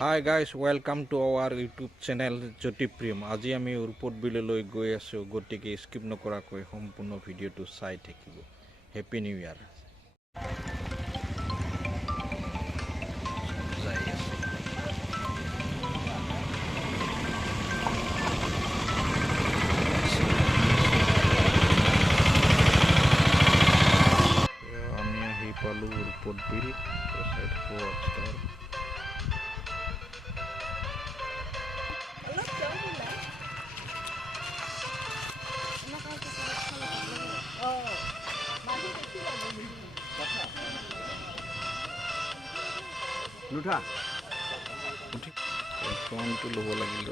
Hi guys, welcome to our YouTube channel Jyoti Priyam. আজি আমি উৰপদ বিললৈ গৈ আছো গতিকে স্কিপ নকৰাকৈ সম্পূৰ্ণ ভিডিঅ'টো চাই থাকিব। হ্যাপি নিউ ইয়াৰ। আমি আহি পালো উৰপদ বিল নুঠা ফোনটো ল'ব লাগিল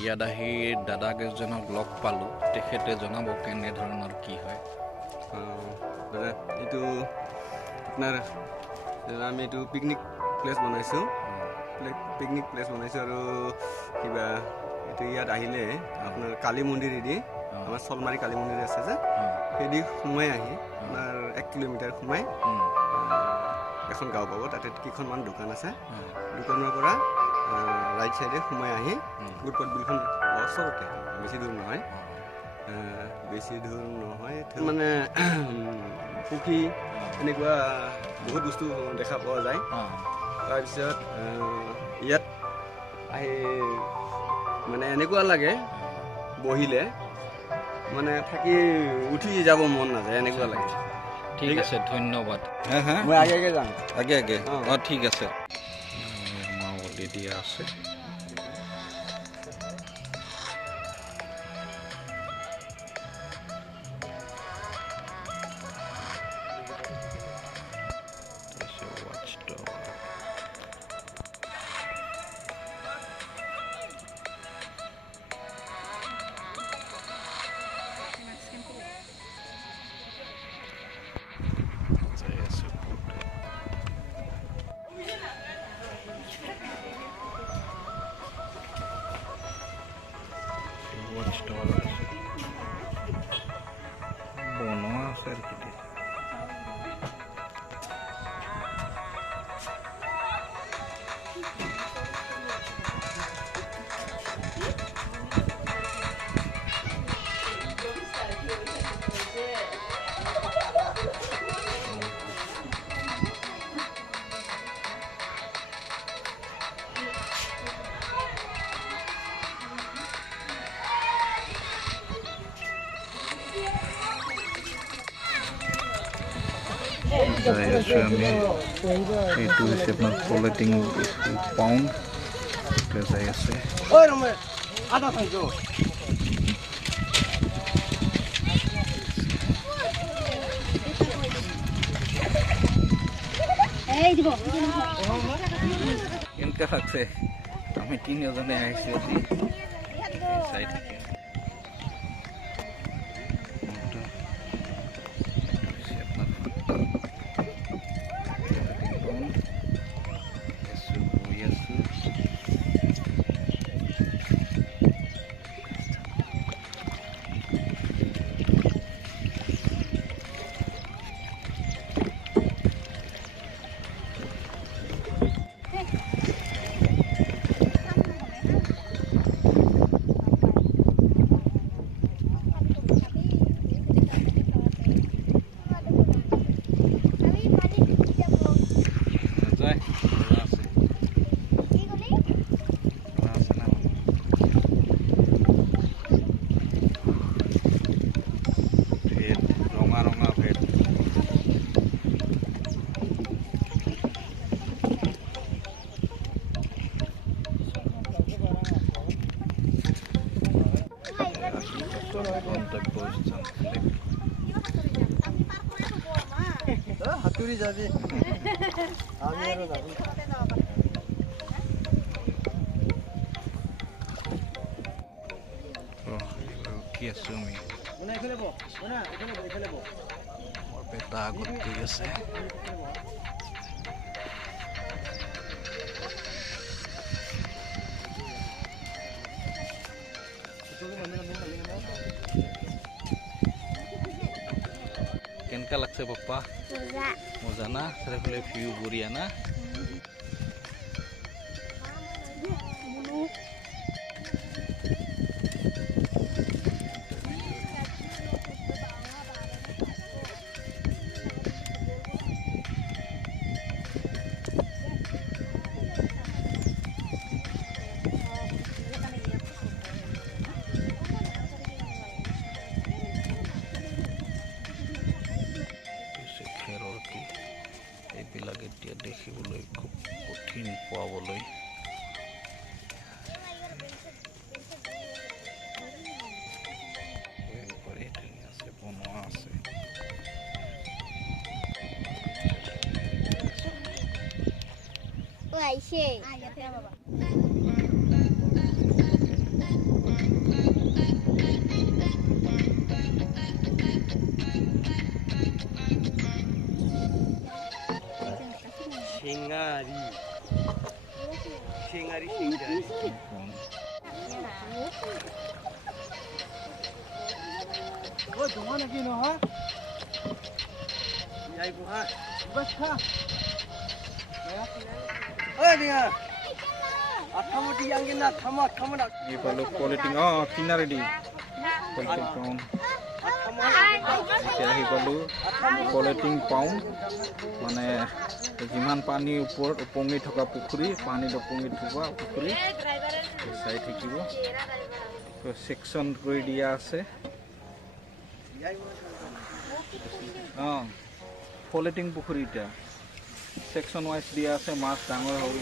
ইয়াত আহি দাদাক এজনক লগ পালোঁ তেখেতে জনাব কেনেধৰণৰ কি হয় দাদা এইটো আপোনাৰ আমি এইটো পিকনিক প্লেচ বনাইছোঁ আৰু কিবা এইটো ইয়াত আহিলে আপোনাৰ কালী মন্দিৰেদি আমাৰ চলমাৰী কালী মন্দিৰ আছে যে সেইদি সোমাই আহি আপোনাৰ 1 কিলোমিটাৰ সোমাই এখন গাঁও পাব তাতে কেইখনমান দোকান আছে দোকানৰ পৰা ৰাইট সাইডে সোমাই আহি উৰপদ বিলখন ওচৰতে বেছি দূৰ নহয় মানে পুখুৰী এনেকুৱা বহুত বস্তু দেখা পোৱা যায় তাৰপিছত ইয়াত আহি মানে এনেকুৱা লাগে বহিলে মানে থাকি উঠি যাব মন নাযায় এনেকুৱা লাগে ঠিক আছে ধন্যবাদ মই আগে যাম আগে ঠিক আছে মাওলি দিয়া আছে বনোৱা আছে আৰু কি itu siapa plating pound ke saya sih ada saja इनका हक से हमें 3 जने ऐसे होती साइड হাতুরি যাবি আমি আরো যাব কি আছে আমি ওনা এখানে বো ওনা এখানে বো মোর পেটা গতি আছে Ito কেনেকা লাগছে পাপ্পা মজা না চাৰিওফালে ভিউ বঢ়িয়া না এইবিলাক এতিয়া দেখিবলৈ খুব কঠিন পোৱাবলৈ আছে বনোৱা আছে Singari. Oh, jangan lagi no ha. Yai buha. Bas ha. Oh dia. Athamu diangin na thama na. Ini perlu quality kina ready. Quality pound. এতিয়া আহি পালোঁ কলেটিং পাউণ্ড মানে যিমান পানী ওপৰত উপঙি থকা পুখুৰী পানীত উপঙি থকা পুখুৰী চাই থাকিব ছেকশ্যন কৰি দিয়া আছে কলেটিং পুখুৰী এতিয়া ছেকশ্যন ৱাইজ দিয়া আছে মাছ ডাঙৰ সৰু